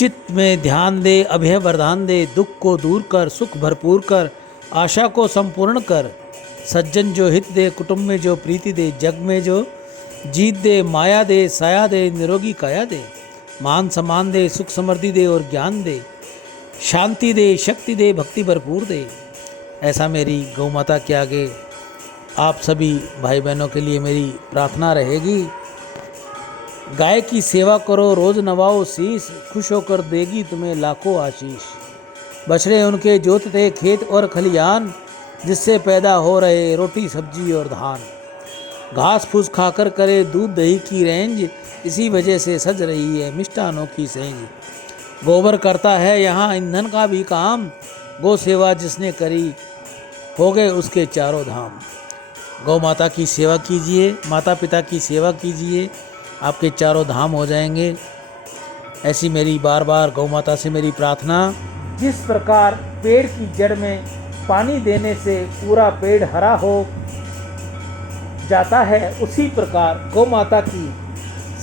चित्त में ध्यान दे, अभय वरदान दे, दुख को दूर कर, सुख भरपूर कर, आशा को संपूर्ण कर। सज्जन जो हित दे, कुटुंब में जो प्रीति दे, जग में जो जीत दे, माया दे, साया दे, निरोगी काया दे, मान सम्मान दे, सुख समृद्धि दे और ज्ञान दे, शांति दे, शक्ति दे, भक्ति भरपूर दे। ऐसा मेरी गौ माता के आगे आप सभी भाई बहनों के लिए मेरी प्रार्थना रहेगी। गाय की सेवा करो, रोज नवाओ शीश, खुश होकर देगी तुम्हें लाखों आशीष। बछड़े उनके जोतते खेत और खलियान, जिससे पैदा हो रहे रोटी सब्जी और धान। घास फूस खाकर करे दूध दही की रेंज, इसी वजह से सज रही है मिष्टानों की सेंज। गोबर करता है यहाँ ईंधन का भी काम, गौ सेवा जिसने करी हो गए उसके चारों धाम। गौ माता की सेवा कीजिए, माता पिता की सेवा कीजिए, आपके चारों धाम हो जाएंगे। ऐसी मेरी बार बार गौ माता से मेरी प्रार्थना। जिस प्रकार पेड़ की जड़ में पानी देने से पूरा पेड़ हरा हो जाता है, उसी प्रकार गौ माता की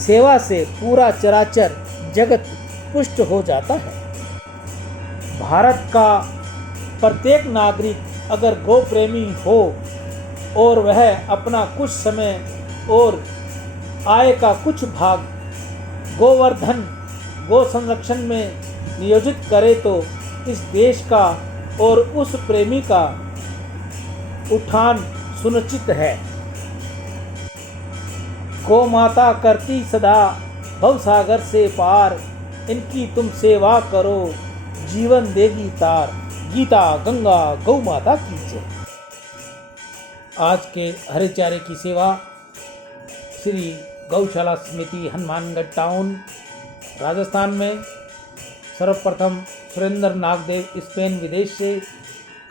सेवा से पूरा चराचर जगत पुष्ट हो जाता है। भारत का प्रत्येक नागरिक अगर गौ प्रेमी हो और वह अपना कुछ समय और आय का कुछ भाग गोवर्धन गो संरक्षण में नियोजित करे तो इस देश का और उस प्रेमी का उत्थान सुनिश्चित है। गौ माता करती सदा भवसागर से पार, इनकी तुम सेवा करो जीवन देगी तार। गीता गंगा गौ माता की जय। आज के हरे चारे की सेवा श्री गौशाला समिति हनुमानगढ़ टाउन राजस्थान में। सर्वप्रथम सुरेंद्र नागदेव स्पेन विदेश से,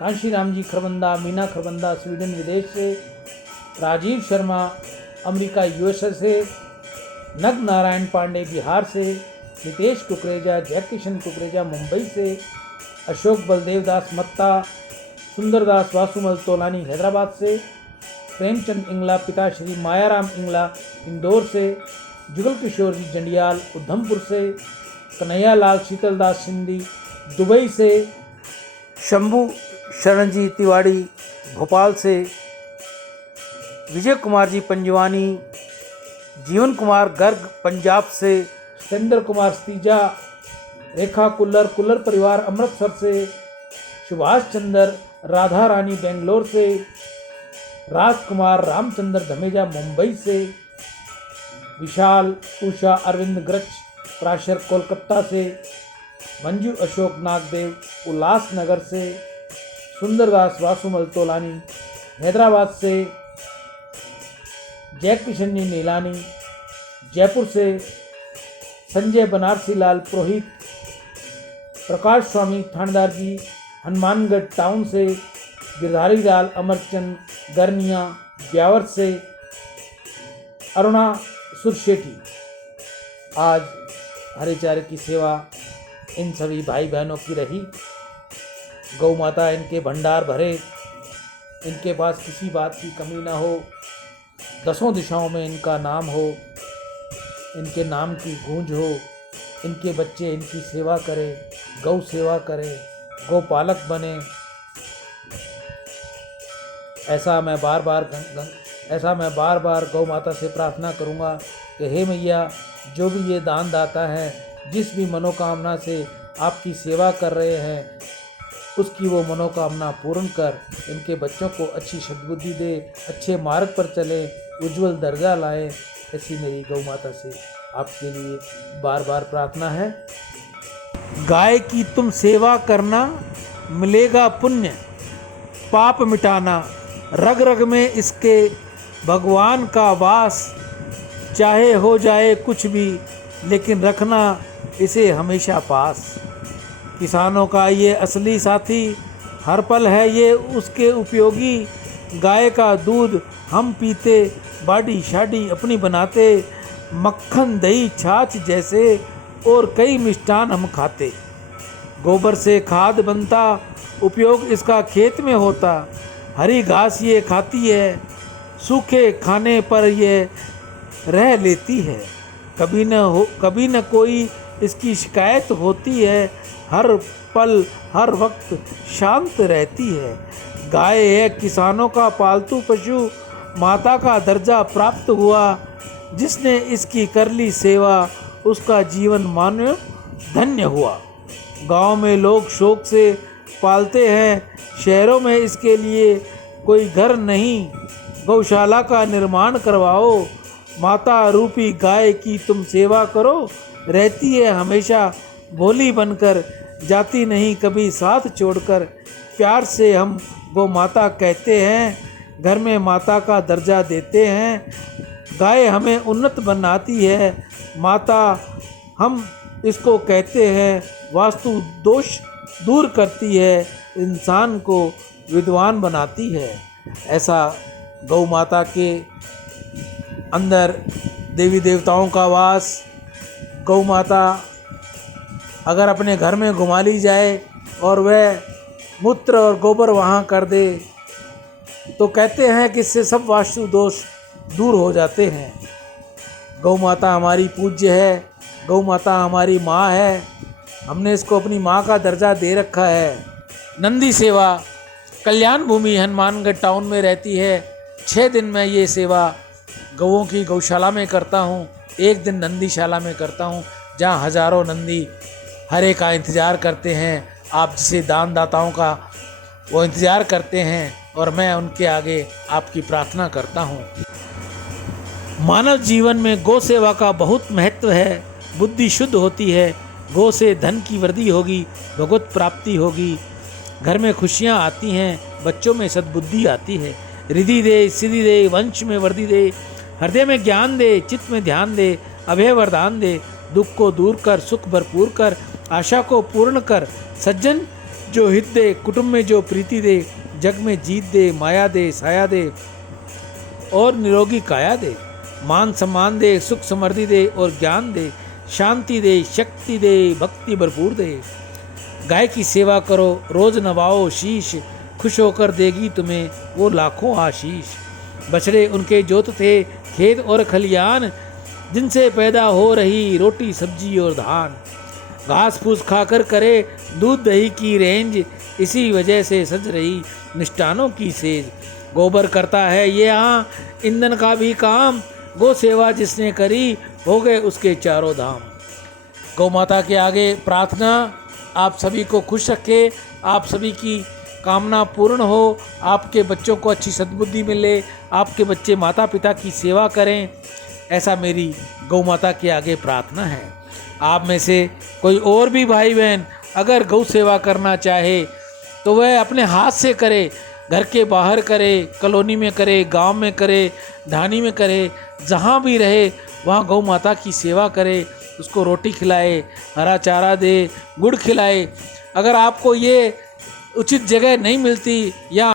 कांशीराम जी खरबंदा, मीना खरबंदा स्वीडन विदेश से, राजीव शर्मा अमेरिका यूएसए से, नग नारायण पांडे बिहार से, नितेश कुकरेजा, जयकिशन कुकरेजा मुंबई से, अशोक बलदेव दास मत्ता, सुंदरदास वासुमल तोलानी हैदराबाद से, प्रेमचंद इंगला पिता श्री मायाराम इंगला इंदौर से, जुगल किशोर जी जंडियाल उधमपुर से, कन्हैया लाल शीतलदास सिंधी दुबई से, शंभू शरण जी तिवाड़ी भोपाल से, विजय कुमार जी पंजवानी, जीवन कुमार गर्ग पंजाब से, सतेंद्र कुमार स्तीजा, रेखा कुल्लर कुल्लर परिवार अमृतसर से, सुभाष चंद्र राधा रानी बेंगलोर से, राजकुमार रामचंद्र धमेजा मुंबई से, विशाल उषा अरविंद ग्रच प्राशर कोलकाता से, मंजू अशोक नागदेव उल्लासनगर से, सुंदरदास वासुमल तोलानी हैदराबाद से, जय किशन जी नीलानी जयपुर से, संजय बनारसी लाल पुरोहित, प्रकाश स्वामी थानेदार जी हनुमानगढ़ टाउन से, गिरधारी लाल अमरचंद गर्निया ब्यावर से, अरुणा सुरशेठी। आज हरे चारे की सेवा इन सभी भाई बहनों की रही। गौ माता इनके भंडार भरे, इनके पास किसी बात की कमी ना हो, दसों दिशाओं में इनका नाम हो, इनके नाम की गूंज हो, इनके बच्चे इनकी सेवा करें, गौ सेवा करें, गौ पालक बने। ऐसा मैं बार बार गौ माता से प्रार्थना करूँगा कि हे मैया, जो भी ये दान दाता है, जिस भी मनोकामना से आपकी सेवा कर रहे हैं, उसकी वो मनोकामना पूर्ण कर इनके बच्चों को अच्छी सद्बुद्धि दे, अच्छे मार्ग पर चले, उज्जवल दर्जा लाए। ऐसी मेरी गौ माता से आपके लिए बार बार प्रार्थना है। गाय की तुम सेवा करना, मिलेगा पुण्य पाप मिटाना, रग रग में इसके भगवान का वास। चाहे हो जाए कुछ भी, लेकिन रखना इसे हमेशा पास। किसानों का ये असली साथी, हर पल है ये उसके उपयोगी। गाय का दूध हम पीते, बाडी शाडी अपनी बनाते, मक्खन दही छाछ जैसे और कई मिष्ठान हम खाते। गोबर से खाद बनता, उपयोग इसका खेत में होता। हरी घास ये खाती है, सूखे खाने पर ये रह लेती है। कभी न कोई इसकी शिकायत होती है, हर पल हर वक्त शांत रहती है। गाय है किसानों का पालतू पशु, माता का दर्जा प्राप्त हुआ। जिसने इसकी कर ली सेवा, उसका जीवन मानो धन्य हुआ। गांव में लोग शौक से पालते हैं, शहरों में इसके लिए कोई घर नहीं। गौशाला का निर्माण करवाओ, माता रूपी गाय की तुम सेवा करो। रहती है हमेशा भोली बनकर, जाती नहीं कभी साथ छोड़कर। प्यार से हम गौ माता कहते हैं, घर में माता का दर्जा देते हैं। गाय हमें उन्नत बनाती है, माता हम इसको कहते हैं। वास्तु दोष दूर करती है, इंसान को विद्वान बनाती है। ऐसा गौ माता के अंदर देवी देवताओं का वास। गौ माता अगर अपने घर में घुमा ली जाए और वह मूत्र और गोबर वहाँ कर दे, तो कहते हैं कि इससे सब वास्तु दोष दूर हो जाते हैं। गौ माता हमारी पूज्य है, गौ माता हमारी माँ है। हमने इसको अपनी माँ का दर्जा दे रखा है। नंदी सेवा कल्याण भूमि हनुमानगढ़ टाउन में रहती है। 6 दिन मैं ये सेवा गौओं की गौशाला में करता हूँ, 1 दिन नंदीशाला में करता हूँ, जहाँ हजारों नंदी हरे का इंतज़ार करते हैं। आप जिसे दान दाताओं का वो इंतज़ार करते हैं, और मैं उनके आगे आपकी प्रार्थना करता हूँ। मानव जीवन में गौ सेवा का बहुत महत्व है। बुद्धि शुद्ध होती है, गौ से धन की वृद्धि होगी, भगवत प्राप्ति होगी, घर में खुशियाँ आती हैं, बच्चों में सद्बुद्धि आती है। रिद्धि दे, सिद्धि दे, वंश में वृद्धि दे, हृदय में ज्ञान दे, चित्त में ध्यान दे, अभय वरदान दे, दुख को दूर कर, सुख भरपूर कर, आशा को पूर्ण कर, सज्जन जो हित दे, कुटुंब में जो प्रीति दे, जग में जीत दे, माया दे, साया दे और निरोगी काया दे, मान सम्मान दे, सुख समृद्धि दे और ज्ञान दे, शांति दे, शक्ति दे, भक्ति भरपूर दे। गाय की सेवा करो, रोज नवाओ शीश, खुश होकर देगी तुम्हें वो लाखों आशीष। बछड़े उनके जोत थे, खेत और खलियान, जिनसे पैदा हो रही रोटी सब्जी और धान। घास फूस खाकर करे दूध दही की रेंज, इसी वजह से सज रही मिष्टानों की सेज। गोबर करता है ये यहाँ ईंधन का भी काम, गौ सेवा जिसने करी हो गए उसके चारों धाम। गौ माता के आगे प्रार्थना, आप सभी को खुश रखे, आप सभी की कामना पूर्ण हो, आपके बच्चों को अच्छी सद्बुद्धि मिले, आपके बच्चे माता पिता की सेवा करें, ऐसा मेरी गौ माता के आगे प्रार्थना है। आप में से कोई और भी भाई बहन अगर गौ सेवा करना चाहे तो वह अपने हाथ से करे, घर के बाहर करे, कॉलोनी में करे, गांव में करे, ढानी में करे, जहाँ भी रहे वहाँ गौ माता की सेवा करे, उसको रोटी खिलाए, हरा चारा दे, गुड़ खिलाए। अगर आपको ये उचित जगह नहीं मिलती या